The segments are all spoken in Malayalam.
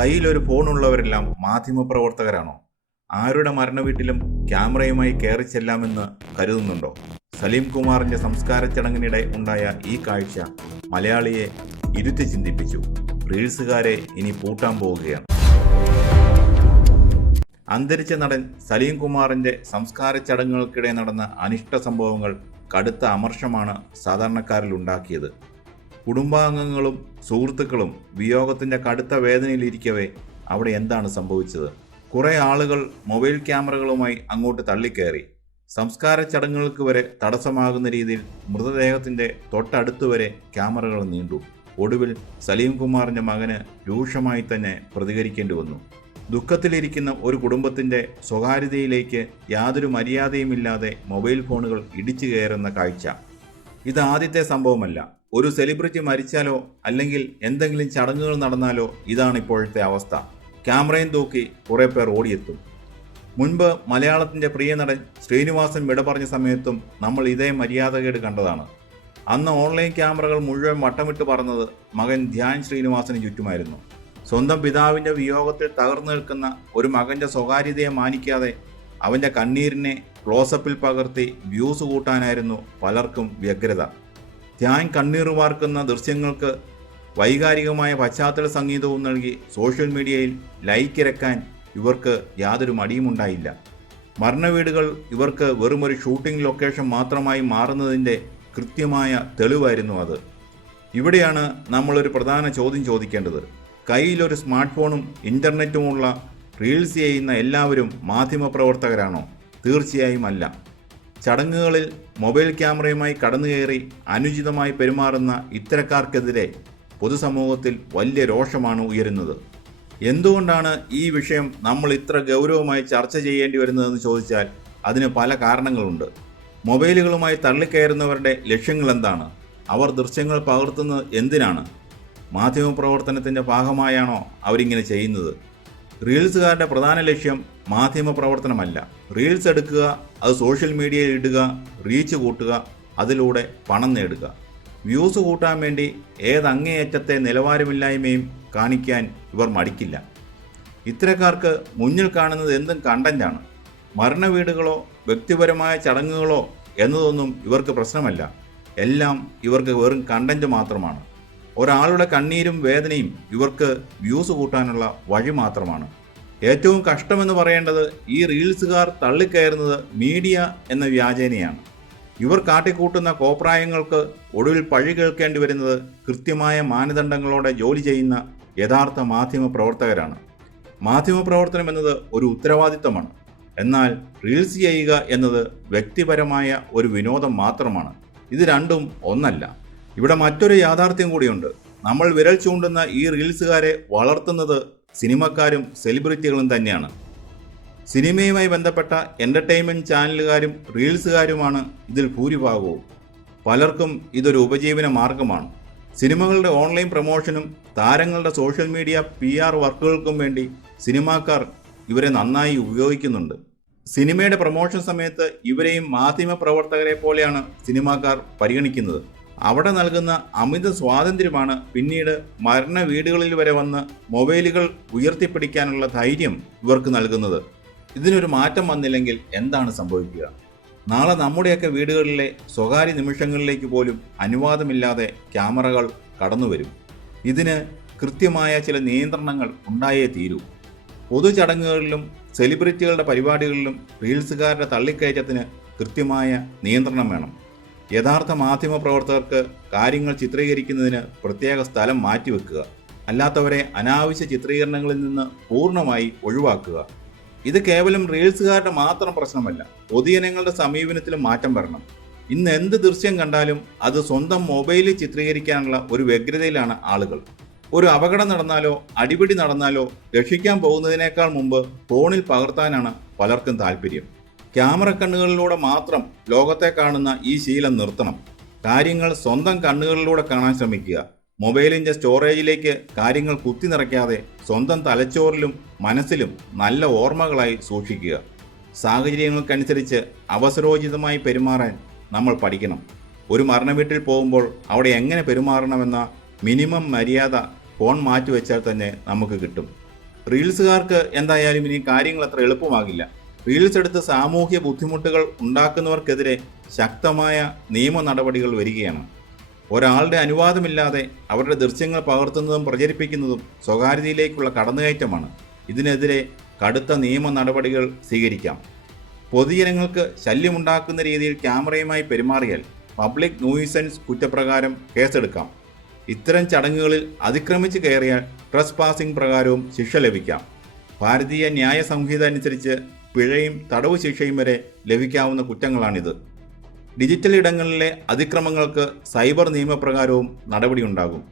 കയ്യിലൊരു ഫോണുള്ളവരെല്ലാം മാധ്യമപ്രവർത്തകരാണോ? ആരുടെ മരണവീട്ടിലും ക്യാമറയുമായി കയറി ചെല്ലാമെന്ന് കരുതുന്നുണ്ടോ? സലീം കുമാറിന്റെ സംസ്കാര ചടങ്ങിനിടെ ഉണ്ടായ ഈ കാഴ്ച മലയാളിയെ ഇരുത്തി ചിന്തിപ്പിച്ചു. റീൽസുകാരെ ഇനി പൂട്ടാൻ പോവുകയാണ്. അന്തരിച്ച നടൻ സലീം കുമാറിന്റെ സംസ്കാര ചടങ്ങുകൾക്കിടെ നടന്ന അനിഷ്ട സംഭവങ്ങൾ കടുത്ത അമർഷമാണ് സാധാരണക്കാരിൽ ഉണ്ടാക്കിയത്. കുടുംബാംഗങ്ങളും സുഹൃത്തുക്കളും വിയോഗത്തിന്റെ കടുത്ത വേദനയിലിരിക്കവേ അവിടെ എന്താണ് സംഭവിച്ചത്? കുറെ ആളുകൾ മൊബൈൽ ക്യാമറകളുമായി അങ്ങോട്ട് തള്ളിക്കയറി. സംസ്കാര ചടങ്ങുകൾക്ക് വരെ തടസ്സമാകുന്ന രീതിയിൽ മൃതദേഹത്തിന്റെ തൊട്ടടുത്തുവരെ ക്യാമറകൾ നീണ്ടു. ഒടുവിൽ സലീം കുമാറിന്റെ മകന് രൂക്ഷമായി തന്നെ പ്രതികരിക്കേണ്ടി വന്നു. ദുഃഖത്തിലിരിക്കുന്ന ഒരു കുടുംബത്തിന്റെ സ്വകാര്യതയിലേക്ക് യാതൊരു മര്യാദയുമില്ലാതെ മൊബൈൽ ഫോണുകൾ ഇടിച്ചു കയറുന്ന കാഴ്ച. ഇത് ആദ്യത്തെ സംഭവമല്ല. ഒരു സെലിബ്രിറ്റി മരിച്ചാലോ അല്ലെങ്കിൽ എന്തെങ്കിലും ചടങ്ങുകൾ നടന്നാലോ ഇതാണ് ഇപ്പോഴത്തെ അവസ്ഥ. ക്യാമറയും തൂക്കി കുറെ പേർ ഓടിയെത്തും. മുൻപ് മലയാളത്തിന്റെ പ്രിയ നടൻ ശ്രീനിവാസൻ വിട പറഞ്ഞ സമയത്തും നമ്മൾ ഇതേ മര്യാദകേട് കണ്ടതാണ്. അന്ന് ഓൺലൈൻ ക്യാമറകൾ മുഴുവൻ വട്ടമിട്ട് പറന്നത് മകൻ ധ്യാൻ ശ്രീനിവാസന് ചുറ്റുമായിരുന്നു. സ്വന്തം പിതാവിന്റെ വിയോഗത്തിൽ തകർന്നു നിൽക്കുന്ന ഒരു മകന്റെ സ്വകാര്യതയെ മാനിക്കാതെ അവന്റെ കണ്ണീരിനെ ക്ലോസപ്പിൽ പകർത്തി വ്യൂസ് കൂട്ടാനായിരുന്നു പലർക്കും വ്യഗ്രത. ധ്യാൻ കണ്ണീർ വാർക്കുന്ന ദൃശ്യങ്ങൾക്ക് വൈകാരികമായ പശ്ചാത്തല സംഗീതവും നൽകി സോഷ്യൽ മീഡിയയിൽ ലൈക്ക് ഇറക്കാൻ ഇവർക്ക് യാതൊരു മടിയുമുണ്ടായില്ല. മരണവീടുകൾ ഇവർക്ക് വെറുമൊരു ഷൂട്ടിംഗ് ലൊക്കേഷൻ മാത്രമായി മാറുന്നതിൻ്റെ കൃത്യമായ തെളിവായിരുന്നു അത്. ഇവിടെയാണ് നമ്മളൊരു പ്രധാന ചോദ്യം ചോദിക്കേണ്ടത്. കയ്യിലൊരു സ്മാർട്ട് ഫോണും ഇൻ്റർനെറ്റുമുള്ള റീൽസ് ചെയ്യുന്ന എല്ലാവരും മാധ്യമപ്രവർത്തകരാണോ? തീർച്ചയായും അല്ല. ചടങ്ങുകളിൽ മൊബൈൽ ക്യാമറയുമായി കടന്നുകയറി അനുചിതമായി പെരുമാറുന്ന ഇത്തരക്കാർക്കെതിരെ പൊതുസമൂഹത്തിൽ വലിയ രോഷമാണ് ഉയരുന്നത്. എന്തുകൊണ്ടാണ് ഈ വിഷയം നമ്മൾ ഇത്ര ഗൗരവമായി ചർച്ച ചെയ്യേണ്ടി വരുന്നതെന്ന് ചോദിച്ചാൽ അതിന് പല കാരണങ്ങളുണ്ട്. മൊബൈലുകളുമായി തള്ളിക്കയറുന്നവരുടെ ലക്ഷ്യങ്ങൾ എന്താണ്? അവർ ദൃശ്യങ്ങൾ പകർത്തുന്നത് എന്തിനാണ്? മാധ്യമപ്രവർത്തനത്തിൻ്റെ ഭാഗമായാണോ അവരിങ്ങനെ ചെയ്യുന്നത്? റീൽസുകാരുടെ പ്രധാന ലക്ഷ്യം മാധ്യമപ്രവർത്തനമല്ല. റീൽസ് എടുക്കുക, അത് സോഷ്യൽ മീഡിയയിൽ ഇടുക, റീച്ച് കൂട്ടുക, അതിലൂടെ പണം നേടുക. വ്യൂസ് കൂട്ടാൻ വേണ്ടി ഏതങ്ങേയറ്റത്തെ നിലവാരമില്ലായ്മയും കാണിക്കാൻ ഇവർ മടിക്കില്ല. ഇത്തരക്കാർക്ക് മുന്നിൽ കാണുന്നത് എന്തും കണ്ടന്റാണ്. മരണവീടുകളോ വ്യക്തിപരമായ ചടങ്ങുകളോ എന്നതൊന്നും ഇവർക്ക് പ്രശ്നമല്ല. എല്ലാം ഇവർക്ക് വെറും കണ്ടന്റ് മാത്രമാണ്. ഒരാളുടെ കണ്ണീരും വേദനയും ഇവർക്ക് വ്യൂസ് കൂട്ടാനുള്ള വഴി മാത്രമാണ്. ഏറ്റവും കഷ്ടമെന്ന് പറയേണ്ടത് ഈ റീൽസുകാർ തള്ളിക്കയറുന്നത് മീഡിയ എന്ന വ്യാജേനയാണ്. ഇവർ കാട്ടിക്കൂട്ടുന്ന കോപ്രായങ്ങൾക്ക് ഒടുവിൽ പഴി കേൾക്കേണ്ടി വരുന്നത് കൃത്യമായ മാനദണ്ഡങ്ങളോടെ ജോലി ചെയ്യുന്ന യഥാർത്ഥ മാധ്യമ പ്രവർത്തകരാണ്. മാധ്യമപ്രവർത്തനം എന്നത് ഒരു ഉത്തരവാദിത്തമാണ്. എന്നാൽ റീൽസ് ചെയ്യുക എന്നത് വ്യക്തിപരമായ ഒരു വിനോദം മാത്രമാണ്. ഇത് രണ്ടും ഒന്നല്ല. ഇവിടെ മറ്റൊരു യാഥാർത്ഥ്യം കൂടിയുണ്ട്. നമ്മൾ വിരൽ ചൂണ്ടുന്ന ഈ റീൽസുകാരെ വളർത്തുന്നത് സിനിമക്കാരും സെലിബ്രിറ്റികളും തന്നെയാണ്. സിനിമയുമായി ബന്ധപ്പെട്ട എൻ്റർടൈൻമെൻറ്റ് ചാനലുകാരും റീൽസുകാരുമാണ് ഇതിൽ ഭൂരിഭാഗവും. പലർക്കും ഇതൊരു ഉപജീവന മാർഗമാണ്. സിനിമകളുടെ ഓൺലൈൻ പ്രൊമോഷനും താരങ്ങളുടെ സോഷ്യൽ മീഡിയ PR വർക്കുകൾക്കും വേണ്ടി സിനിമാക്കാർ ഇവരെ നന്നായി ഉപയോഗിക്കുന്നുണ്ട്. സിനിമയുടെ പ്രൊമോഷൻ സമയത്ത് ഇവരെയും മാധ്യമ പ്രവർത്തകരെ പോലെയാണ് സിനിമാക്കാർ പരിഗണിക്കുന്നത്. അവിടെ നൽകുന്ന അമിത സ്വാതന്ത്ര്യമാണ് പിന്നീട് മരണ വീടുകളിൽ വരെ വന്ന് മൊബൈലുകൾ ഉയർത്തിപ്പിടിക്കാനുള്ള ധൈര്യം ഇവർക്ക് നൽകുന്നത്. ഇതിനൊരു മാറ്റം വന്നില്ലെങ്കിൽ എന്താണ് സംഭവിക്കുക? നാളെ നമ്മുടെയൊക്കെ വീടുകളിലെ സ്വകാര്യ നിമിഷങ്ങളിലേക്ക് പോലും അനുവാദമില്ലാതെ ക്യാമറകൾ കടന്നുവരും. ഇതിന് കൃത്യമായ ചില നിയന്ത്രണങ്ങൾ ഉണ്ടായേ തീരൂ. പൊതുചടങ്ങുകളിലും സെലിബ്രിറ്റികളുടെ പരിപാടികളിലും റീൽസുകാരുടെ തള്ളിക്കയറ്റത്തിന് കൃത്യമായ നിയന്ത്രണം വേണം. യഥാർത്ഥ മാധ്യമപ്രവർത്തകർക്ക് കാര്യങ്ങൾ ചിത്രീകരിക്കുന്നതിന് പ്രത്യേക സ്ഥലം മാറ്റിവെക്കുക. അല്ലാത്തവരെ അനാവശ്യ ചിത്രീകരണങ്ങളിൽ നിന്ന് പൂർണ്ണമായി ഒഴിവാക്കുക. ഇത് കേവലം റീൽസുകാരുടെ മാത്രം പ്രശ്നമല്ല. പൊതുജനങ്ങളുടെ സമീപനത്തിലും മാറ്റം വരണം. ഇന്ന് എന്ത് ദൃശ്യം കണ്ടാലും അത് സ്വന്തം മൊബൈലിൽ ചിത്രീകരിക്കാനുള്ള ഒരു വ്യഗ്രതയിലാണ് ആളുകൾ. ഒരു അപകടം നടന്നാലോ അടിപിടി നടന്നാലോ രക്ഷിക്കാൻ പോകുന്നതിനേക്കാൾ മുമ്പ് ഫോണിൽ പകർത്താനാണ് പലർക്കും താല്പര്യം. ക്യാമറ കണ്ണുകളിലൂടെ മാത്രം ലോകത്തെ കാണുന്ന ഈ ശീലം നിർത്തണം. കാര്യങ്ങൾ സ്വന്തം കണ്ണുകളിലൂടെ കാണാൻ ശ്രമിക്കുക. മൊബൈലിൻ്റെ സ്റ്റോറേജിലേക്ക് കാര്യങ്ങൾ കുത്തി നിറയ്ക്കാതെ സ്വന്തം തലച്ചോറിലും മനസ്സിലും നല്ല ഓർമ്മകളായി സൂക്ഷിക്കുക. സാഹചര്യങ്ങൾക്കനുസരിച്ച് അവസരോചിതമായി പെരുമാറാൻ നമ്മൾ പഠിക്കണം. ഒരു മരണവീട്ടിൽ പോകുമ്പോൾ അവിടെ എങ്ങനെ പെരുമാറണമെന്ന മിനിമം മര്യാദ ഫോൺ മാറ്റിവെച്ചാൽ തന്നെ നമുക്ക് കിട്ടും. റീൽസുകാർക്ക് എന്തായാലും ഇനി കാര്യങ്ങൾ അത്ര എളുപ്പമാകില്ല. റീൽസ് എടുത്ത് സാമൂഹ്യ ബുദ്ധിമുട്ടുകൾ ഉണ്ടാക്കുന്നവർക്കെതിരെ ശക്തമായ നിയമ നടപടികൾ വരികയാണ്. ഒരാളുടെ അനുവാദമില്ലാതെ അവരുടെ ദൃശ്യങ്ങൾ പകർത്തുന്നതും പ്രചരിപ്പിക്കുന്നതും സ്വകാര്യതയിലേക്കുള്ള കടന്നുകയറ്റമാണ്. ഇതിനെതിരെ കടുത്ത നിയമ നടപടികൾ സ്വീകരിക്കാം. പൊതുജനങ്ങൾക്ക് ശല്യമുണ്ടാക്കുന്ന രീതിയിൽ ക്യാമറയുമായി പെരുമാറിയാൽ പബ്ലിക് ന്യൂയിസൻസ് കുറ്റപ്രകാരം കേസെടുക്കാം. ഇത്തരം ചടങ്ങുകളിൽ അതിക്രമിച്ച് കയറിയാൽ ട്രസ് പാസിംഗ് പ്രകാരവും ശിക്ഷ ലഭിക്കാം. ഭാരതീയ ന്യായ സംഹിത അനുസരിച്ച് പിഴയും തടവ് ശിക്ഷയും വരെ ലഭിക്കാവുന്ന കുറ്റങ്ങളാണിത്. Digital ഇടങ്ങളിലെ അതിക്രമങ്ങൾക്ക് cyber നിയമപ്രകാരവും നടപടിയുണ്ടാകും.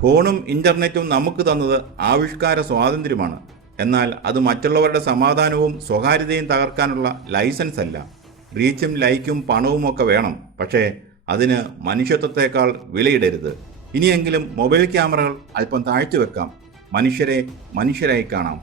ഫോണും ഇൻ്റർനെറ്റും നമുക്ക് തന്നത് ആവിഷ്കാര സ്വാതന്ത്ര്യമാണ്. എന്നാൽ അത് മറ്റുള്ളവരുടെ സമാധാനവും സ്വകാര്യതയും തകർക്കാനുള്ള ലൈസൻസ് അല്ല. റീച്ചും ലൈക്കും പണവും ഒക്കെ വേണം, പക്ഷേ അതിന് മനുഷ്യത്വത്തേക്കാൾ വിലയിടരുത്. ഇനിയെങ്കിലും മൊബൈൽ ക്യാമറകൾ അല്പം താഴ്ത്തി വെക്കാം. മനുഷ്യരെ മനുഷ്യരായി കാണാം.